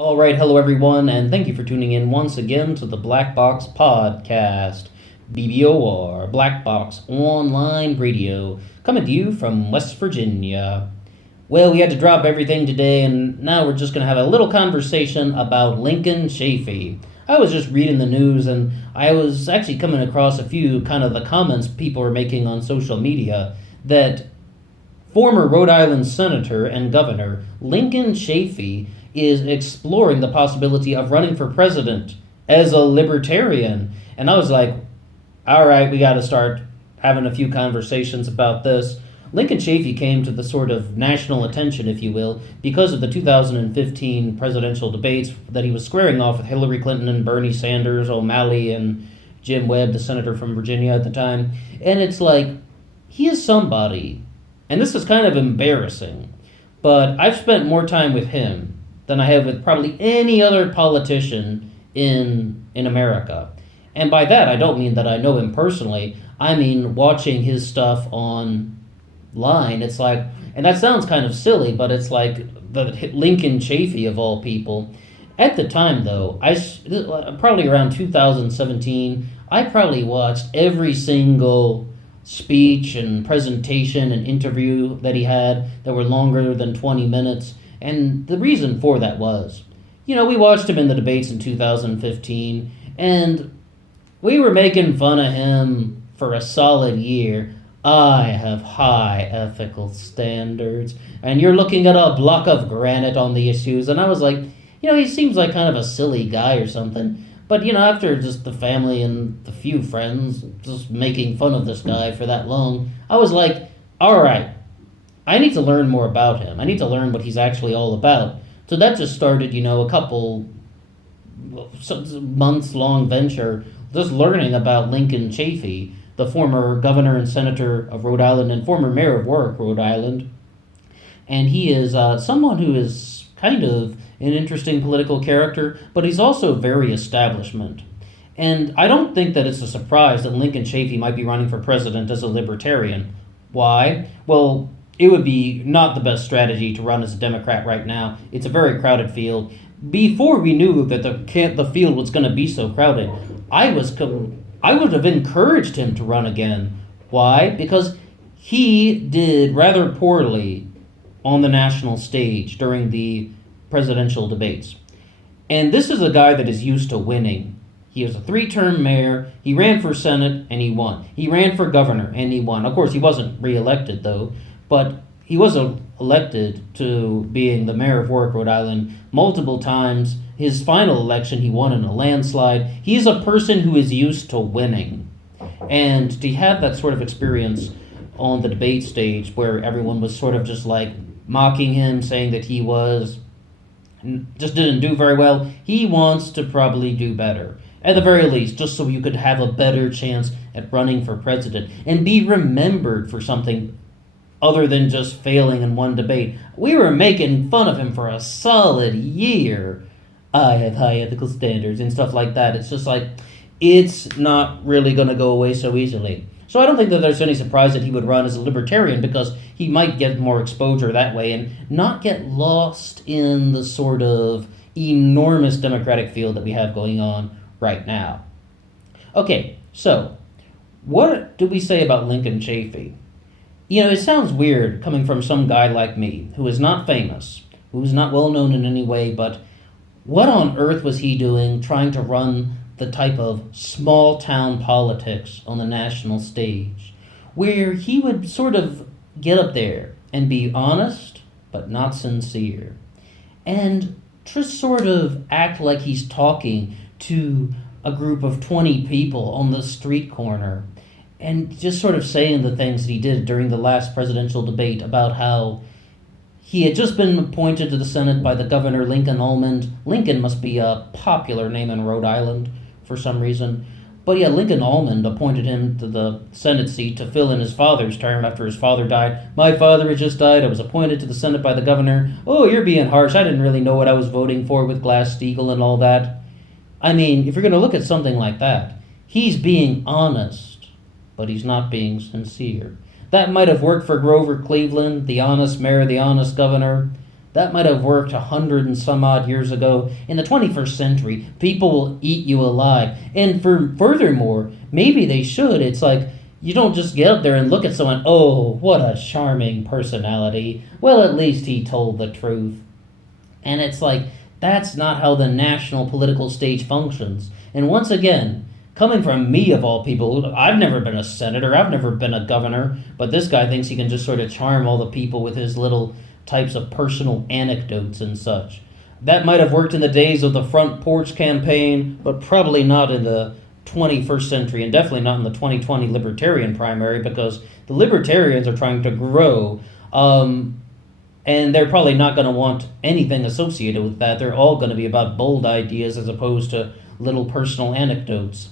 All right, hello everyone, and thank you for tuning in once again to the Black Box Podcast, BBOR, Black Box Online Radio, coming to you from West Virginia. Well, we had to drop everything today, and now we're just going to have a little conversation about Lincoln Chafee. I was just reading the news, and I was actually coming across a few kind of the comments people are making on social media that former Rhode Island Senator and Governor Lincoln Chafee is exploring the possibility of running for president as a libertarian. And I was like, all right, we got to start having a few conversations about this. Lincoln Chafee came to the sort of national attention, if you will, because of the 2015 presidential debates that he was squaring off with Hillary Clinton and Bernie Sanders, O'Malley, and Jim Webb, the senator from Virginia at the time. And it's like, he is somebody, and this is kind of embarrassing, but I've spent more time with him than I have with probably any other politician in America. And by that, I don't mean that I know him personally. I mean watching his stuff online. It's like, and that sounds kind of silly, but it's like the Lincoln Chafee of all people. At the time, though, probably around 2017, I probably watched every single speech and presentation and interview that he had that were longer than 20 minutes. And the reason for that was, we watched him in the debates in 2015, and we were making fun of him for a solid year. I have high ethical standards, and you're looking at a block of granite on the issues. And I was like, he seems like kind of a silly guy or something. But, after just the family and the few friends just making fun of this guy for that long, I was like, all right, I need to learn more about him. I need to learn what he's actually all about. So that just started, a couple months-long venture just learning about Lincoln Chafee, the former governor and senator of Rhode Island and former mayor of Warwick, Rhode Island. And he is someone who is kind of an interesting political character, but he's also very establishment. And I don't think that it's a surprise that Lincoln Chafee might be running for president as a libertarian. Why? Well, it would be not the best strategy to run as a Democrat right now. It's a very crowded field. Before we knew that the field was going to be so crowded, I would have encouraged him to run again. Why? Because he did rather poorly on the national stage during the presidential debates. And this is a guy that is used to winning. He was a 3-term mayor. He ran for Senate, and he won. He ran for governor, and he won. Of course, he wasn't reelected, though, but he was elected to being the mayor of Warwick, Rhode Island, multiple times. His final election, he won in a landslide. He's a person who is used to winning. And to have that sort of experience on the debate stage where everyone was sort of just like mocking him, saying that he just didn't do very well, he wants to probably do better. At the very least, just so you could have a better chance at running for president and be remembered for something other than just failing in one debate. We were making fun of him for a solid year. I have high ethical standards and stuff like that. It's just like, it's not really going to go away so easily. So I don't think that there's any surprise that he would run as a libertarian, because he might get more exposure that way and not get lost in the sort of enormous Democratic field that we have going on right now. Okay, so what do we say about Lincoln Chafee? It sounds weird coming from some guy like me, who is not famous, who's not well known in any way, but what on earth was he doing trying to run the type of small town politics on the national stage, where he would sort of get up there and be honest, but not sincere, and just sort of act like he's talking to a group of 20 people on the street corner, and just sort of saying the things that he did during the last presidential debate about how he had just been appointed to the Senate by the governor, Lincoln Almond. Lincoln must be a popular name in Rhode Island for some reason. But yeah, Lincoln Almond appointed him to the Senate seat to fill in his father's term after his father died. My father had just died. I was appointed to the Senate by the governor. Oh, you're being harsh. I didn't really know what I was voting for with Glass-Steagall and all that. I mean, if you're going to look at something like that, he's being honest, but he's not being sincere. That might have worked for Grover Cleveland, the honest mayor, the honest governor, That might have worked 100 and some odd years ago. In the 21st century, people will eat you alive. And furthermore, maybe they should. It's like, you don't just get up there and look at someone, oh, what a charming personality. Well, at least he told the truth. And it's like, that's not how the national political stage functions. And once again, coming from me of all people, I've never been a senator, I've never been a governor, but this guy thinks he can just sort of charm all the people with his little types of personal anecdotes and such. That might have worked in the days of the front porch campaign, but probably not in the 21st century, and definitely not in the 2020 Libertarian primary, because the Libertarians are trying to grow, and they're probably not going to want anything associated with that. They're all going to be about bold ideas as opposed to little personal anecdotes.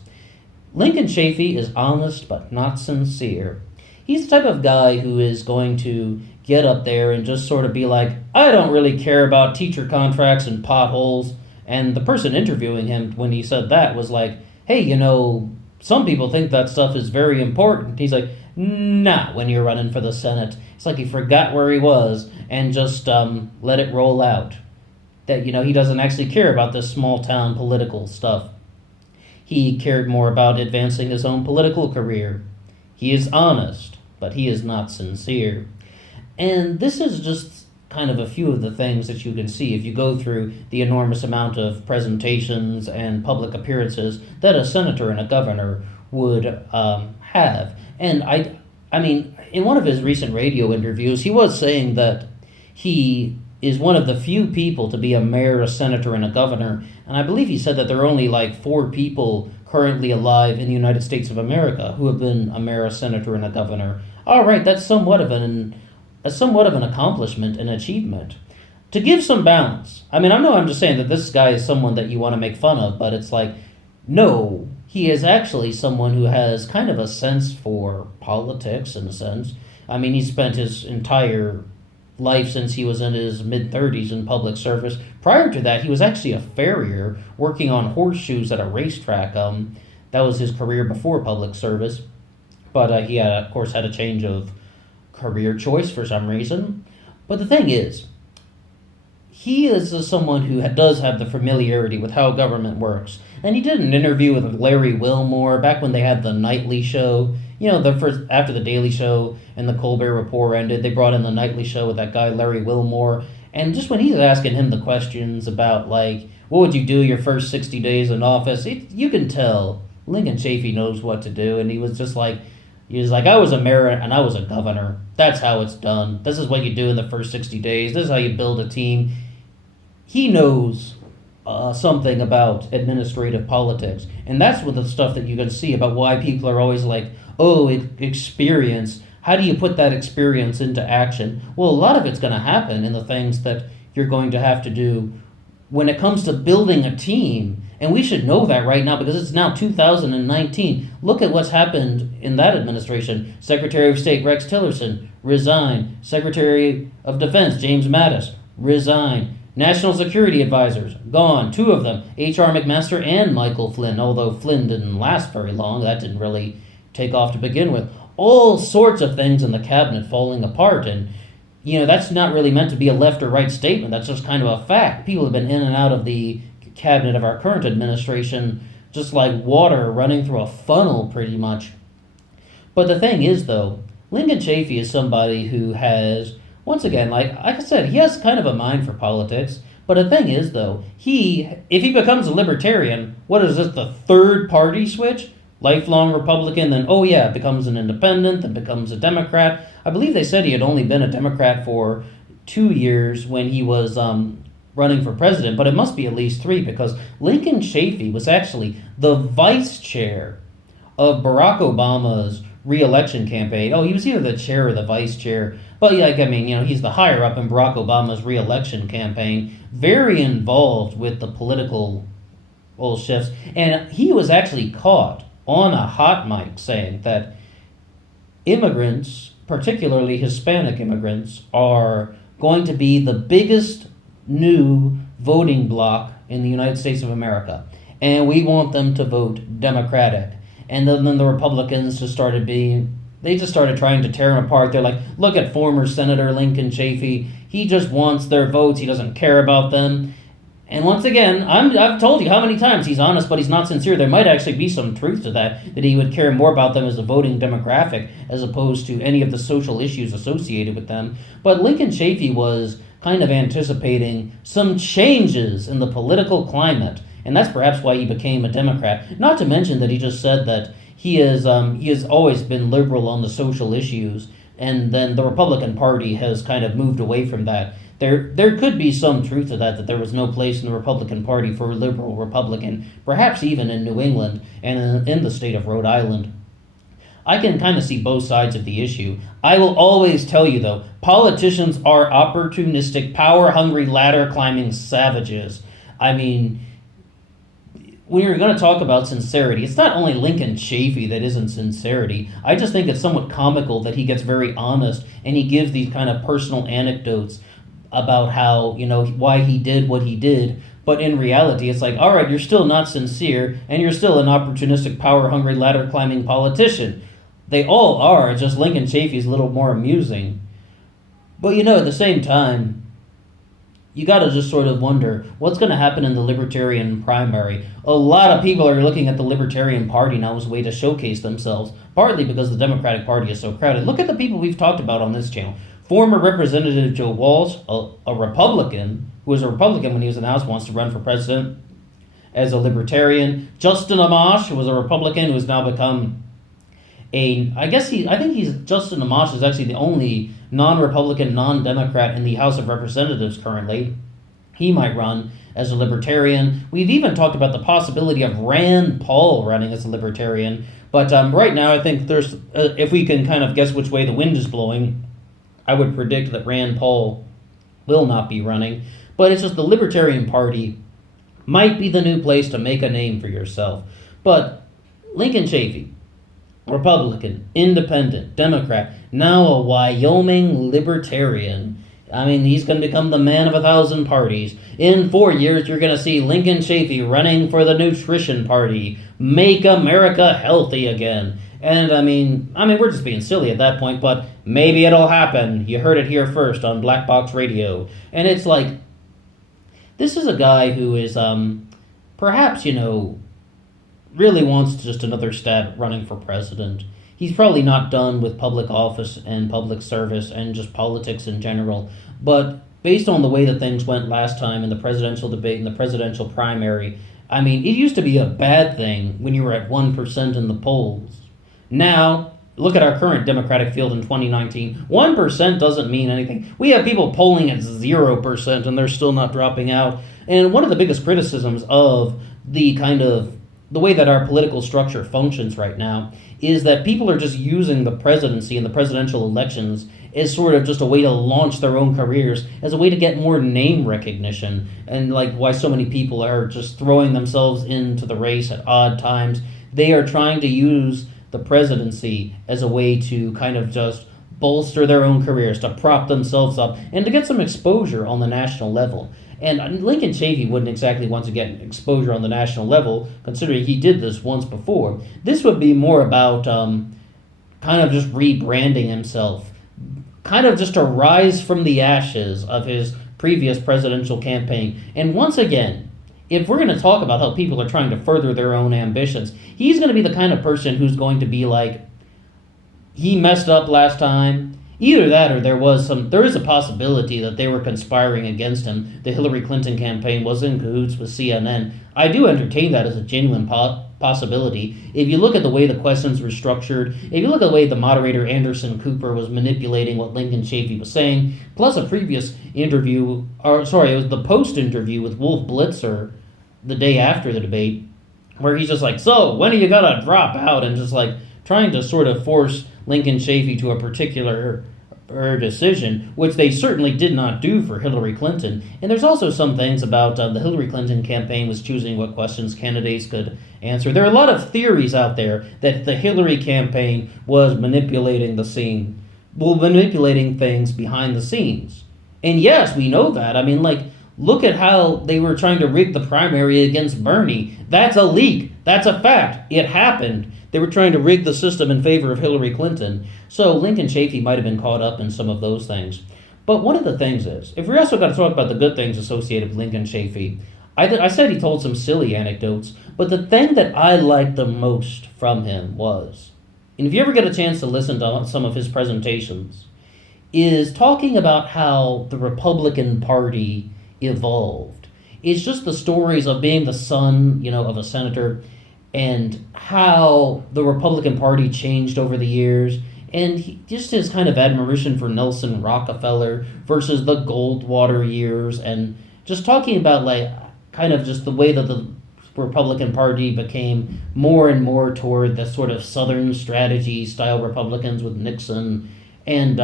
Lincoln Chafee is honest but not sincere. He's the type of guy who is going to get up there and just sort of be like, I don't really care about teacher contracts and potholes. And the person interviewing him when he said that was like, hey, some people think that stuff is very important. He's like, not when you're running for the Senate. It's like he forgot where he was and just let it roll out. That, he doesn't actually care about this small town political stuff. He cared more about advancing his own political career. He is honest, but he is not sincere. And this is just kind of a few of the things that you can see if you go through the enormous amount of presentations and public appearances that a senator and a governor would have. And I mean, in one of his recent radio interviews, he was saying that he is one of the few people to be a mayor, a senator, and a governor. And I believe he said that there are only like 4 people currently alive in the United States of America who have been a mayor, a senator, and a governor. All right, that's somewhat of an accomplishment and achievement. To give some balance, I mean, I know I'm just saying that this guy is someone that you want to make fun of, but it's like, no, he is actually someone who has kind of a sense for politics, in a sense. I mean, he spent his entire life since he was in his mid-30s in public service. Prior to that, he was actually a farrier working on horseshoes at a racetrack. That was his career before public service. But he, of course, had a change of career choice for some reason. But the thing is, he is someone who does have the familiarity with how government works. And he did an interview with Larry Wilmore back when they had the nightly show. After the Daily Show and the Colbert Report ended, they brought in the nightly show with that guy Larry Wilmore. And just when he's asking him the questions about, like, what would you do your first 60 days in office, you can tell Lincoln Chafee knows what to do. And he was like, I was a mayor and I was a governor. That's how it's done. This is what you do in the first 60 days. This is how you build a team. He knows something about administrative politics. And that's what the stuff that you can see about why people are always like, oh, experience. How do you put that experience into action? Well, a lot of it's going to happen in the things that you're going to have to do when it comes to building a team. And we should know that right now because it's now 2019. Look at what's happened in that administration. Secretary of State Rex Tillerson resigned. Secretary of Defense James Mattis resigned. National Security Advisors, gone. 2 of them, H.R. McMaster and Michael Flynn, although Flynn didn't last very long. That didn't really take off to begin with. All sorts of things in the cabinet falling apart. And, that's not really meant to be a left or right statement. That's just kind of a fact. People have been in and out of the cabinet of our current administration just like water running through a funnel, pretty much. But the thing is, though, Lincoln Chafee is somebody who has, once again, like I said, he has kind of a mind for politics. But the thing is, though, if he becomes a libertarian, what is this, the third party switch? Lifelong Republican, then, becomes an independent, then becomes a Democrat. I believe they said he had only been a Democrat for 2 years when he was running for president, but it must be at least 3 because Lincoln Chafee was actually the vice chair of Barack Obama's re-election campaign. Oh, he was either the chair or the vice chair. But he's the higher up in Barack Obama's re-election campaign, very involved with the political shifts. And he was actually caught on a hot mic saying that immigrants, particularly Hispanic immigrants, are going to be the biggest new voting bloc in the United States of America. And we want them to vote Democratic. And then the Republicans just started being they just started trying to tear him apart. They're like, look at former Senator Lincoln Chafee. He just wants their votes. He doesn't care about them. And once again, I've told you how many times he's honest, but he's not sincere. There might actually be some truth to that he would care more about them as a voting demographic as opposed to any of the social issues associated with them. But Lincoln Chafee was kind of anticipating some changes in the political climate, and that's perhaps why he became a Democrat. Not to mention that he just said that he has always been liberal on the social issues, and then the Republican Party has kind of moved away from that. There could be some truth to that there was no place in the Republican Party for a liberal Republican, perhaps even in New England and in the state of Rhode Island. I can kind of see both sides of the issue. I will always tell you, though, politicians are opportunistic, power-hungry, ladder-climbing savages. I mean, when you're going to talk about sincerity, it's not only Lincoln Chafee that isn't sincerity. I just think it's somewhat comical that he gets very honest and he gives these kind of personal anecdotes about how, why he did what he did. But in reality, it's like, all right, you're still not sincere, and you're still an opportunistic, power-hungry, ladder-climbing politician. They all are, just Lincoln Chafee's a little more amusing. But, at the same time, you got to just sort of wonder what's going to happen in the Libertarian primary. A lot of people are looking at the Libertarian Party now as a way to showcase themselves, partly because the Democratic Party is so crowded. Look at the people we've talked about on this channel. Former Representative Joe Walsh, a Republican, who was a Republican when he was in the House, wants to run for president as a Libertarian. Justin Amash, who was a Republican, who has now become I think Justin Amash is actually the only non-Republican, non-Democrat in the House of Representatives currently. He might run as a Libertarian. We've even talked about the possibility of Rand Paul running as a Libertarian. But right now, I think there's, if we can kind of guess which way the wind is blowing, I would predict that Rand Paul will not be running. But it's just the Libertarian Party might be the new place to make a name for yourself. But Lincoln Chafee, Republican, Independent, Democrat, now a Wyoming Libertarian. I mean, he's going to become the man of 1,000 parties. In 4 years, you're going to see Lincoln Chafee running for the Nutrition Party. Make America healthy again. And I mean, we're just being silly at that point, but maybe it'll happen. You heard it here first on Black Box Radio. And it's like, this is a guy who is, perhaps, really wants just another stab at running for president. He's probably not done with public office and public service and just politics in general. But based on the way that things went last time in the presidential debate and the presidential primary, it used to be a bad thing when you were at 1% in the polls. Now, look at our current Democratic field in 2019. 1% doesn't mean anything. We have people polling at 0% and they're still not dropping out. And one of the biggest criticisms of the way that our political structure functions right now is that people are just using the presidency and the presidential elections as sort of just a way to launch their own careers, as a way to get more name recognition, and like why so many people are just throwing themselves into the race at odd times. They are trying to use the presidency as a way to kind of just bolster their own careers, to prop themselves up, and to get some exposure on the national level. And Lincoln Chafee wouldn't exactly want to get exposure on the national level, considering he did this once before. This would be more about kind of just rebranding himself, kind of just to rise from the ashes of his previous presidential campaign. And once again, if we're going to talk about how people are trying to further their own ambitions, he's going to be the kind of person who's going to be like, he messed up last time. Either that or there is a possibility that they were conspiring against him. The Hillary Clinton campaign was in cahoots with CNN. I do entertain that as a genuine possibility. If you look at the way the questions were structured, if you look at the way the moderator Anderson Cooper was manipulating what Lincoln Chafee was saying, plus a previous interview, it was the post-interview with Wolf Blitzer the day after the debate, where he's just like, so, when are you gonna drop out? And just like trying to sort of force Lincoln Chafee to a particular decision, which they certainly did not do for Hillary Clinton. And there's also some things about the Hillary Clinton campaign was choosing what questions candidates could answer. There are a lot of theories out there that the Hillary campaign was manipulating manipulating things behind the scenes. And yes, we know that. Look at how they were trying to rig the primary against Bernie. That's a leak. That's a fact. It happened. They were trying to rig the system in favor of Hillary Clinton. So Lincoln Chafee might have been caught up in some of those things. But one of the things is, if we're also going to talk about the good things associated with Lincoln Chafee, I said he told some silly anecdotes, but the thing that I liked the most from him was, and if you ever get a chance to listen to some of his presentations, is talking about how the Republican Party evolved. It's just the stories of being the son, of a senator, and how the Republican Party changed over the years, and just his kind of admiration for Nelson Rockefeller versus the Goldwater years, and just talking about kind of just the way that the Republican Party became more and more toward the sort of Southern strategy style Republicans with Nixon, and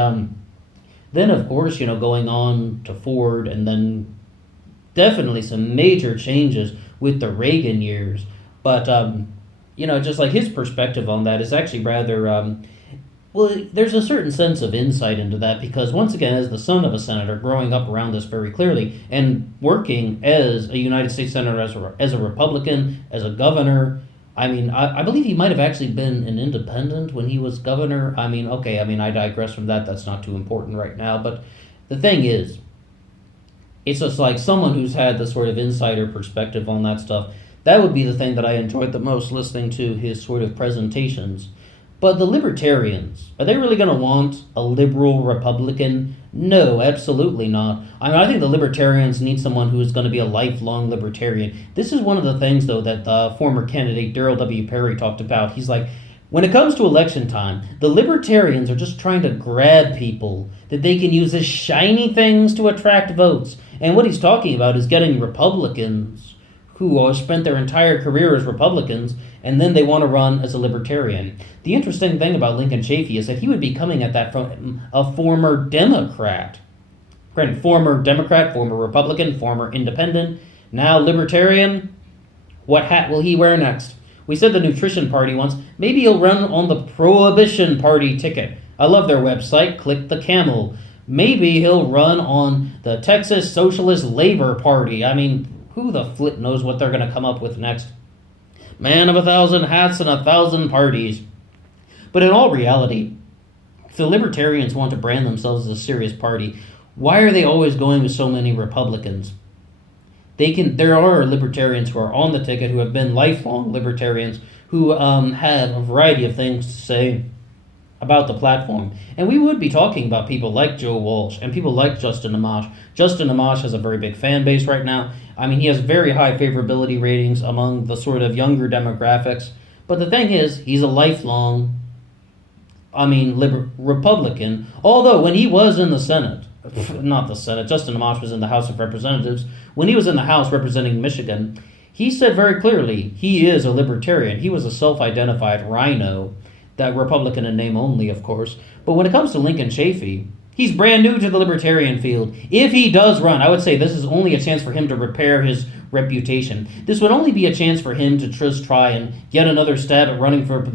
then of course going on to Ford, and then definitely some major changes with the Reagan years. But just like his perspective on that is actually rather there's a certain sense of insight into that, because once again, as the son of a senator, growing up around this very clearly, and working as a United States senator, as a Republican, as a governor. I believe he might have actually been an independent when he was governor. I digress from that. That's not too important right now. But the thing is, it's just like someone who's had the sort of insider perspective on that stuff. That would be the thing that I enjoyed the most, listening to his sort of presentations. But the Libertarians, are they really going to want a liberal Republican? No, absolutely not. I think the Libertarians need someone who is going to be a lifelong Libertarian. This is one of the things, though, that the former candidate Darrell W. Perry talked about. He's like, when it comes to election time, the Libertarians are just trying to grab people that they can use as shiny things to attract votes. And what he's talking about is getting Republicans who spent their entire career as Republicans, and then they want to run as a Libertarian. The interesting thing about Lincoln Chafee is that he would be coming at that from a former Democrat. Granted, former Democrat, former Republican, former Independent, now Libertarian. What hat will he wear next? We said the Nutrition Party once. Maybe he'll run on the Prohibition Party ticket. I love their website. Click the camel. Maybe he'll run on the Texas Socialist Labor Party. Who the flip knows what they're going to come up with next? Man of 1,000 hats and 1,000 parties. But in all reality, if the Libertarians want to brand themselves as a serious party, why are they always going with so many Republicans? There are Libertarians who are on the ticket, who have been lifelong Libertarians, who have a variety of things to say about the platform. And we would be talking about people like Joe Walsh and people like Justin Amash. Justin Amash has a very big fan base right now. He has very high favorability ratings among the sort of younger demographics. But the thing is, he's a lifelong, Republican. Although when he was in the Senate, not the Senate, Justin Amash was in the House of Representatives. When he was in the House representing Michigan, he said very clearly he is a Libertarian. He was a self-identified rhino. That Republican in name only, of course. But when it comes to Lincoln Chafee, he's brand new to the Libertarian field. If he does run, I would say this is only a chance for him to repair his reputation. This would only be a chance for him to just try and get another stab at running for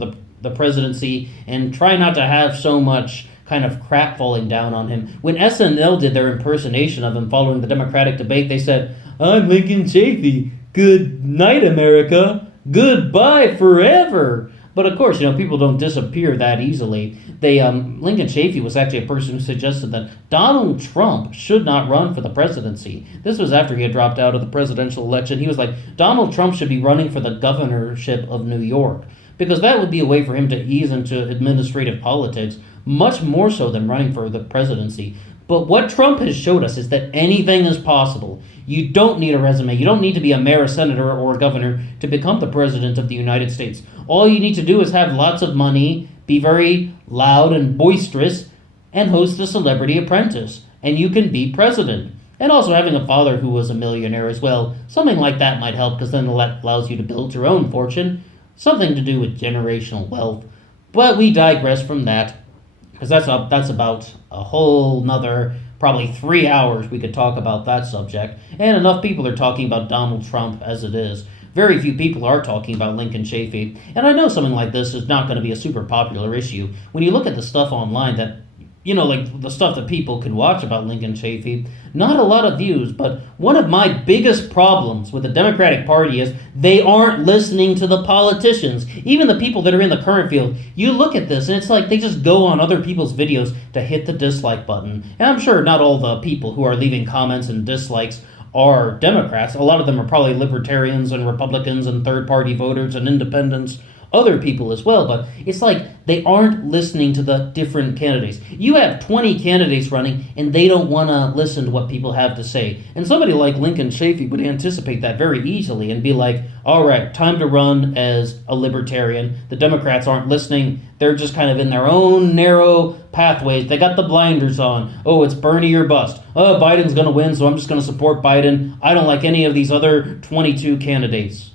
the presidency, and try not to have so much kind of crap falling down on him. When SNL did their impersonation of him following the Democratic debate, they said, "I'm Lincoln Chafee. Good night, America. Goodbye forever." But of course, people don't disappear that easily. Lincoln Chafee was actually a person who suggested that Donald Trump should not run for the presidency. This was after he had dropped out of the presidential election. He was like, Donald Trump should be running for the governorship of New York, because that would be a way for him to ease into administrative politics, much more so than running for the presidency. But what Trump has showed us is that anything is possible. You don't need a resume. You don't need to be a mayor, a senator, or a governor to become the president of the United States. All you need to do is have lots of money, be very loud and boisterous, and host the Celebrity Apprentice, and you can be president. And also having a father who was a millionaire as well. Something like that might help, because then that allows you to build your own fortune. Something to do with generational wealth. But we digress from that, because that's about a whole nother probably 3 hours we could talk about that subject. And enough people are talking about Donald Trump as it is. Very few people are talking about Lincoln Chafee. And I know something like this is not going to be a super popular issue. When you look at the stuff online that, like the stuff that people could watch about Lincoln Chafee, not a lot of views. But one of my biggest problems with the Democratic Party is they aren't listening to the politicians, even the people that are in the current field. You look at this, and it's like they just go on other people's videos to hit the dislike button. And I'm sure not all the people who are leaving comments and dislikes are Democrats. A lot of them are probably Libertarians and Republicans and third-party voters and independents, other people as well, but it's like they aren't listening to the different candidates. You have 20 candidates running, and they don't want to listen to what people have to say. And somebody like Lincoln Chafee would anticipate that very easily and be like, all right, time to run as a libertarian. The Democrats aren't listening. They're just kind of in their own narrow pathways. They got the blinders on. Oh, it's Bernie or bust. Oh, Biden's going to win, so I'm just going to support Biden. I don't like any of these other 22 candidates.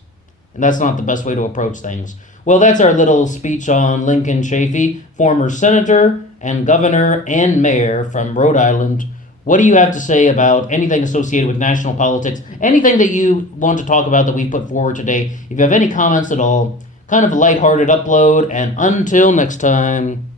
And that's not the best way to approach things. Well, that's our little speech on Lincoln Chafee, former senator and governor and mayor from Rhode Island. What do you have to say about anything associated with national politics? Anything that you want to talk about that we put forward today? If you have any comments at all, kind of a lighthearted upload, and until next time.